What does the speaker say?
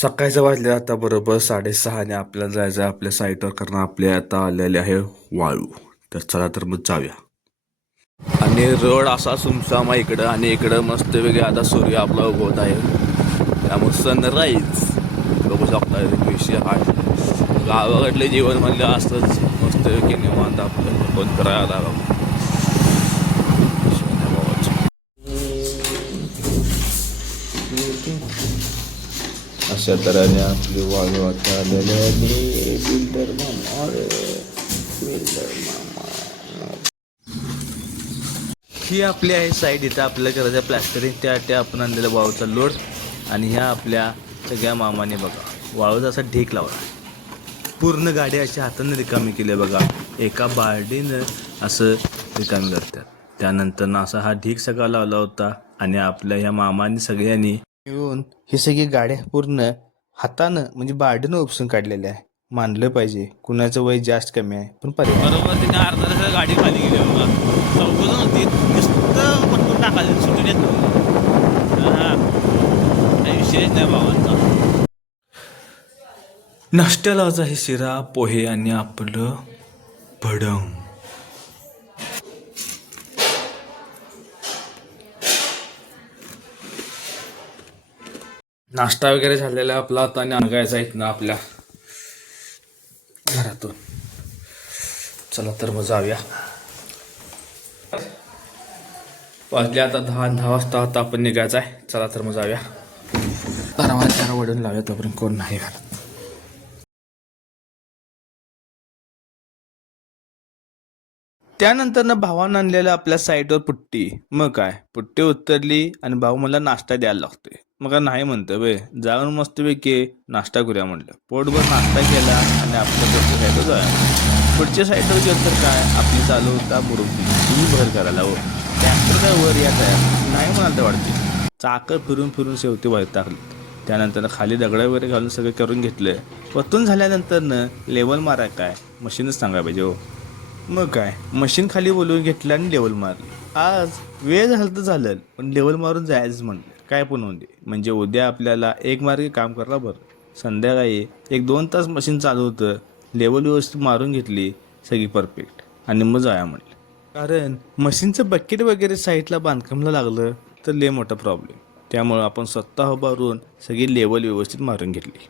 सकाळचं वाजले आता बरोबर 6:30 आणि आपल्याला जायचं आहे आपल्या साईटवर कारण आपल्या आता आलेले आहे वाळू. तर चला तर मग जाऊया. आणि रोड असा सुमसाम आहे इकडं आणि इकडं मस्त वेगळे आता सूर्य आपला उगवत आहे. त्यामुळे सनराईज बघू शकता विषय हा. गावाकडले जीवन म्हणलं असंच मस्त वेगळे निवांत आपलं कोण करायला अशा तऱ्हेने आपली वाळू आता आलेले आणि बिल्डर मामा ही आपली आहे साईड. इथं आपल्या करायचं प्लॅस्टरिंग त्या आपण आणलेल्या वाळूचा लोड. आणि ह्या आपल्या सगळ्या मामाने बघा वाळूचा असा ढीक लावला. पूर्ण गाडी अशी हाताने रिकामी केली बघा. एका बार्डीनं असं रिकामी करतात. त्यानंतर असा हा ढीक सगळा लावला होता आणि आपल्या ह्या मामाने सगळ्यांनी मिळून ही सगळी गाड्या पूर्ण हातानं म्हणजे बार्डीनं उपसून काढलेल्या आहे. मानलं पाहिजे कुणाचं वय जास्त कमी आहे पण बरोबर तिने अर्धा तास गाडी खाली गेली बघा. चौघजण होती नुसतं पटकून टाकायला सुटून येत नव्हती. हा काही विषयच नाही भावांचा. नाश्त्याला आहे शिरा पोहे आणि आपलं भडंग. नाश्ता वगैरे झालेला आपला आता आणि निघायचा आहेत ना आपल्या घरातून. चला तर मग जाऊया. वाजले आता 10 वाजता आता आपण निघायचं आहे. चला तर मग जाऊया. दरवाजा वडून लावूया तोपर्यंत कोण नाही घरात. त्यानंतर भावानं आणलेलं आपल्या साईडवर पुट्टी. मग काय पुट्टी उतरली आणि भाऊ मला नाश्ता द्यायला लागतोय. मग नाही म्हणतं बे जाऊन मस्तपैकी नाश्ता करूया म्हटलं. पोटभर नाश्ता केला आणि आपल्या पुढच्या साईडवर जाऊया. पुढच्या साईडवर गेलं तर काय आपली चालू होता मुरुबी तुम्ही भर करायला हो. ट्रॅक्टर काय वर यात आहे नाही म्हणाल तर वाटते. चाकं फिरून फिरून शेवटी बाहेर टाकली. त्यानंतर खाली दगडं वगैरे घालून सगळं करून घेतलं. वतून झाल्यानंतर लेवल मारा काय मशीनच सांगायला पाहिजे हो. मग काय मशीन खाली बोलवून घेतलं आणि लेवल मारली. आज वेळ झालं तर झालं पण लेवल मारून जायचंच म्हणलं. काय पण होऊन दे म्हणजे उद्या आपल्याला एक मार्गी काम करायला बरं. संध्याकाळी 1-2 तास मशीन चालू होतं. लेवल व्यवस्थित मारून घेतली सगळी परफेक्ट आणि मग जाया म्हटलं. कारण मशीनचं बकेट वगैरे साईडला बांधकामला लागलं तर लय मोठा प्रॉब्लेम. त्यामुळं आपण स्वतः उभारून सगळी लेवल व्यवस्थित मारून घेतली.